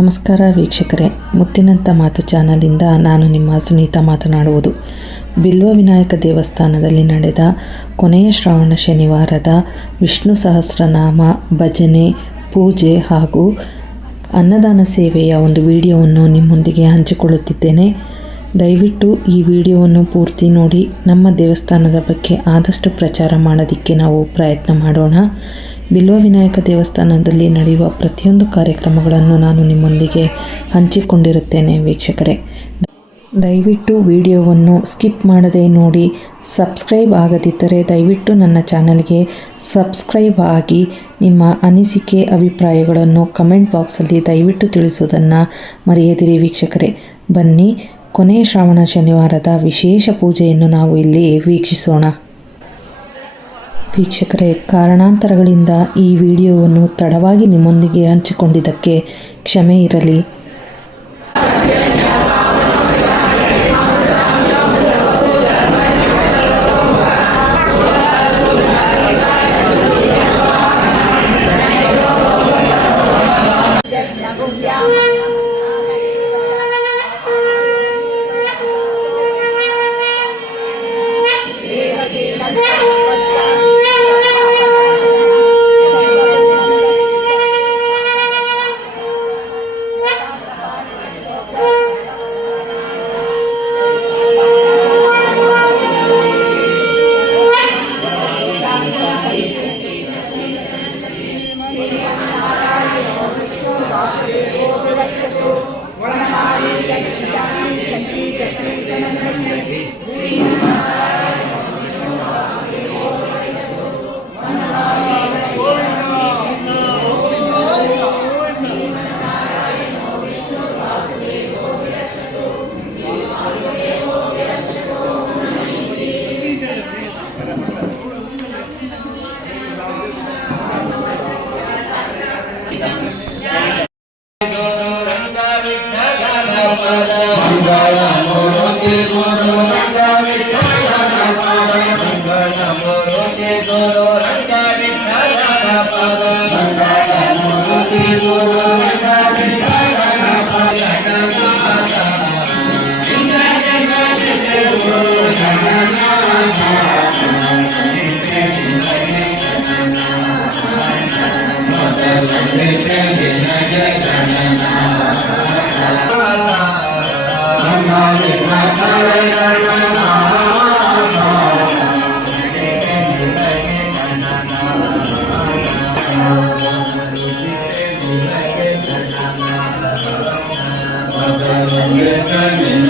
ನಮಸ್ಕಾರ ವೀಕ್ಷಕರೇ. ಮುತ್ತಿನಂಥ ಮಾತು ಚಾನಲಿಂದ ನಾನು ನಿಮ್ಮ ಸುನೀತಾ ಮಾತನಾಡುವುದು. ಬಿಲ್ವ ವಿನಾಯಕ ದೇವಸ್ಥಾನದಲ್ಲಿ ನಡೆದ ಕೊನೆಯ ಶ್ರಾವಣ ಶನಿವಾರದ ವಿಷ್ಣು ಸಹಸ್ರನಾಮ ಭಜನೆ, ಪೂಜೆ ಹಾಗೂ ಅನ್ನದಾನ ಸೇವೆಯ ಒಂದು ವಿಡಿಯೋವನ್ನು ನಿಮ್ಮೊಂದಿಗೆ ಹಂಚಿಕೊಳ್ಳುತ್ತಿದ್ದೇನೆ. ದಯವಿಟ್ಟು ಈ ವಿಡಿಯೋವನ್ನು ಪೂರ್ತಿ ನೋಡಿ, ನಮ್ಮ ದೇವಸ್ಥಾನದ ಬಗ್ಗೆ ಆದಷ್ಟು ಪ್ರಚಾರ ಮಾಡೋದಕ್ಕೆ ನಾವು ಪ್ರಯತ್ನ ಮಾಡೋಣ. ಬಿಲ್ವ ವಿನಾಯಕ ದೇವಸ್ಥಾನದಲ್ಲಿ ನಡೆಯುವ ಪ್ರತಿಯೊಂದು ಕಾರ್ಯಕ್ರಮಗಳನ್ನು ನಾನು ನಿಮ್ಮೊಂದಿಗೆ ಹಂಚಿಕೊಂಡಿರುತ್ತೇನೆ ವೀಕ್ಷಕರೇ. ದಯವಿಟ್ಟು ವಿಡಿಯೋವನ್ನು ಸ್ಕಿಪ್ ಮಾಡದೆ ನೋಡಿ, ಸಬ್ಸ್ಕ್ರೈಬ್ ಆಗದಿದ್ದರೆ ದಯವಿಟ್ಟು ನನ್ನ ಚಾನಲ್ಗೆ ಸಬ್ಸ್ಕ್ರೈಬ್ ಆಗಿ ನಿಮ್ಮ ಅನಿಸಿಕೆ, ಅಭಿಪ್ರಾಯಗಳನ್ನು ಕಮೆಂಟ್ ಬಾಕ್ಸಲ್ಲಿ ದಯವಿಟ್ಟು ತಿಳಿಸುವುದನ್ನು ಮರೆಯದಿರಿ ವೀಕ್ಷಕರೇ. ಬನ್ನಿ, ಕೊನೆಯ ಶ್ರಾವಣ ಶನಿವಾರದ ವಿಶೇಷ ಪೂಜೆಯನ್ನು ನಾವು ಇಲ್ಲಿ ವೀಕ್ಷಿಸೋಣ. ವೀಕ್ಷಕರೇ ಕಾರಣಾಂತರಗಳಿಂದ ಈ ವಿಡಿಯೋವನ್ನು ತಡವಾಗಿ ನಿಮ್ಮೊಂದಿಗೆ ಹಂಚಿಕೊಂಡಿದ್ದಕ್ಕೆ ಕ್ಷಮೆ ಇರಲಿ. পদ শিবায় মনোকে মনোরঞ্জন time and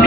I'm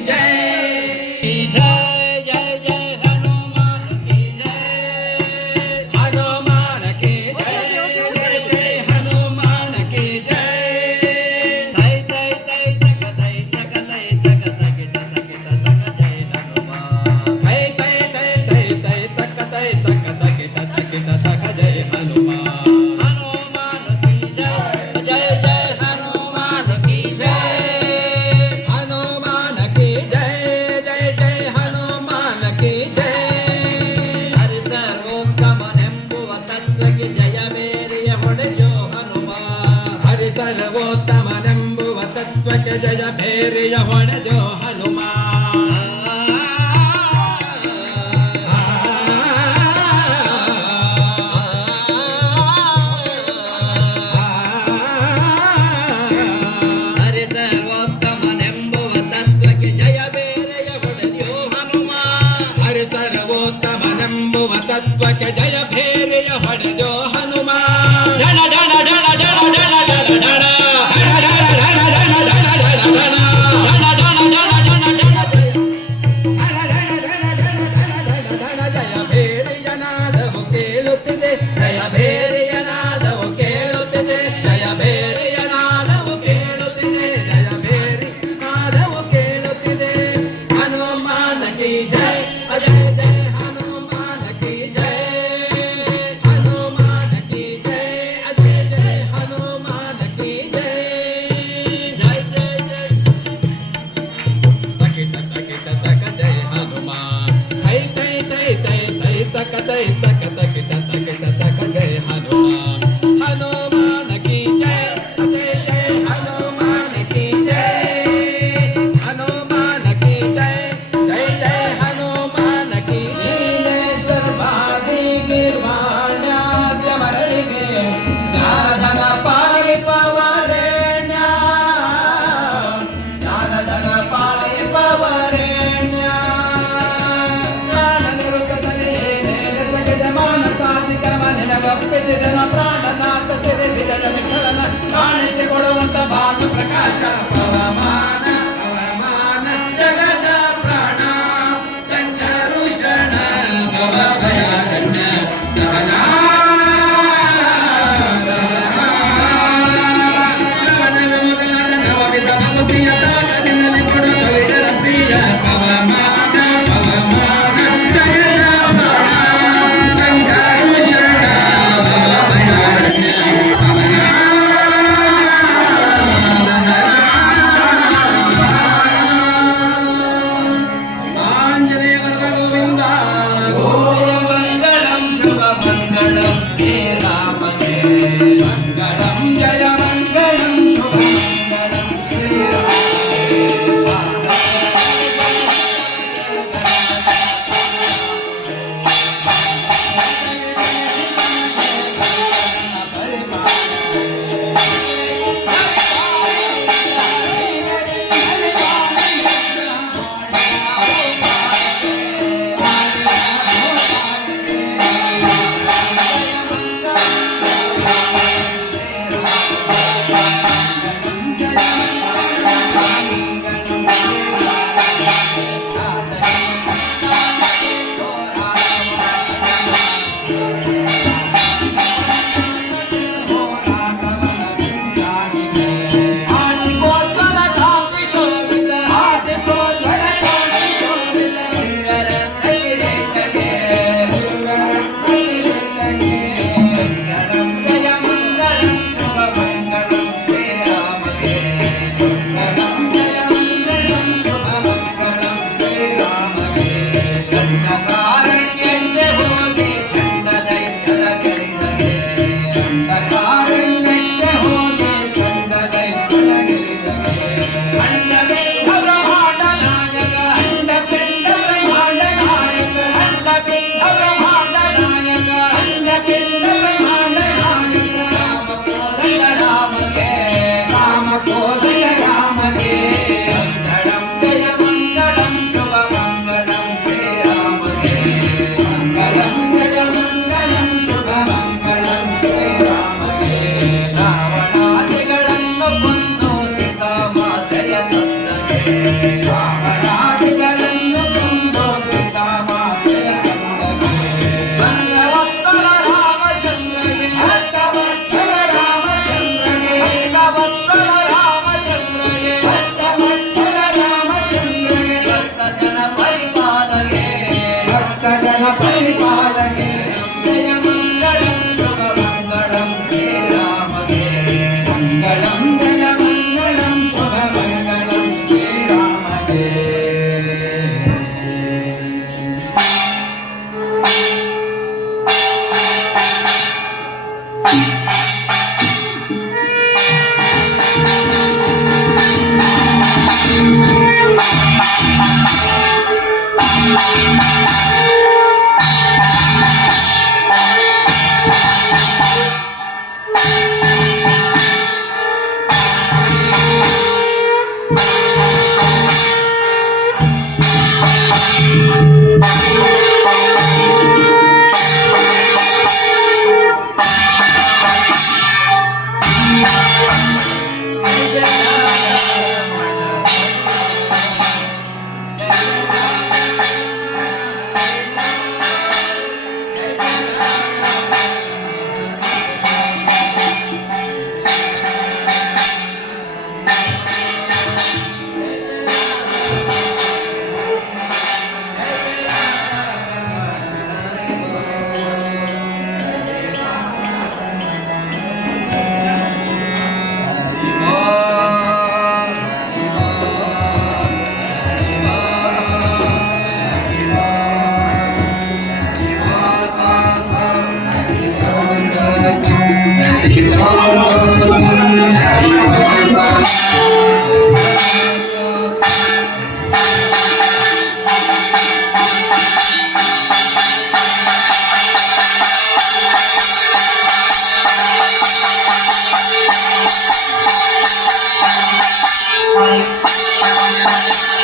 with that.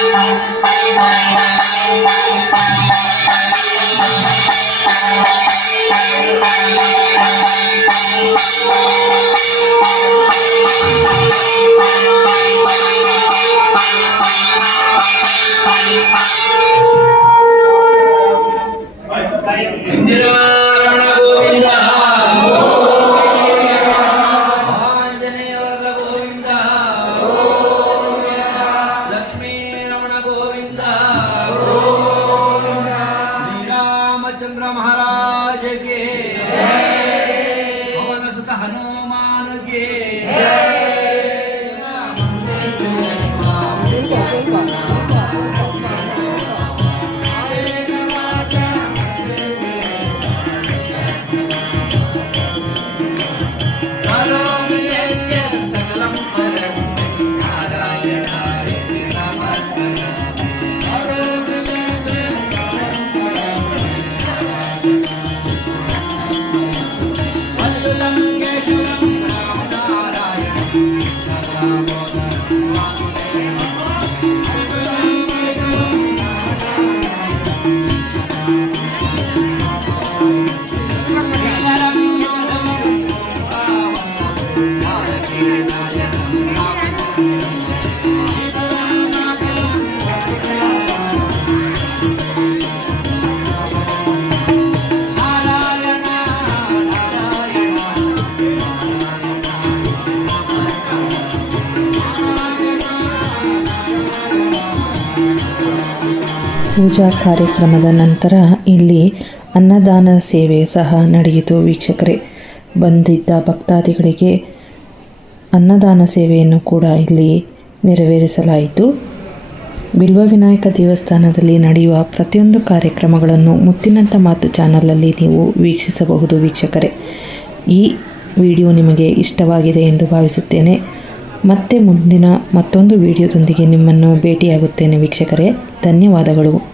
Thank you. ಪೂಜಾ ಕಾರ್ಯಕ್ರಮದ ನಂತರ ಇಲ್ಲಿ ಅನ್ನದಾನ ಸೇವೆ ಸಹ ನಡೆಯಿತು ವೀಕ್ಷಕರೇ. ಬಂದಿದ್ದ ಭಕ್ತಾದಿಗಳಿಗೆ ಅನ್ನದಾನ ಸೇವೆಯನ್ನು ಕೂಡ ಇಲ್ಲಿ ನೆರವೇರಿಸಲಾಯಿತು. ಬಿಲ್ವ ವಿನಾಯಕ ದೇವಸ್ಥಾನದಲ್ಲಿ ನಡೆಯುವ ಪ್ರತಿಯೊಂದು ಕಾರ್ಯಕ್ರಮಗಳನ್ನು ಮುತ್ತಿನಂತ ಮಾತು ಚಾನಲಲ್ಲಿ ನೀವು ವೀಕ್ಷಿಸಬಹುದು ವೀಕ್ಷಕರೇ. ಈ ವಿಡಿಯೋ ನಿಮಗೆ ಇಷ್ಟವಾಗಿದೆ ಎಂದು ಭಾವಿಸುತ್ತೇನೆ. ಮತ್ತೆ ಮುಂದಿನ ಮತ್ತೊಂದು ವಿಡಿಯೋದೊಂದಿಗೆ ನಿಮ್ಮನ್ನು ಭೇಟಿಯಾಗುತ್ತೇನೆ ವೀಕ್ಷಕರೇ. ಧನ್ಯವಾದಗಳು.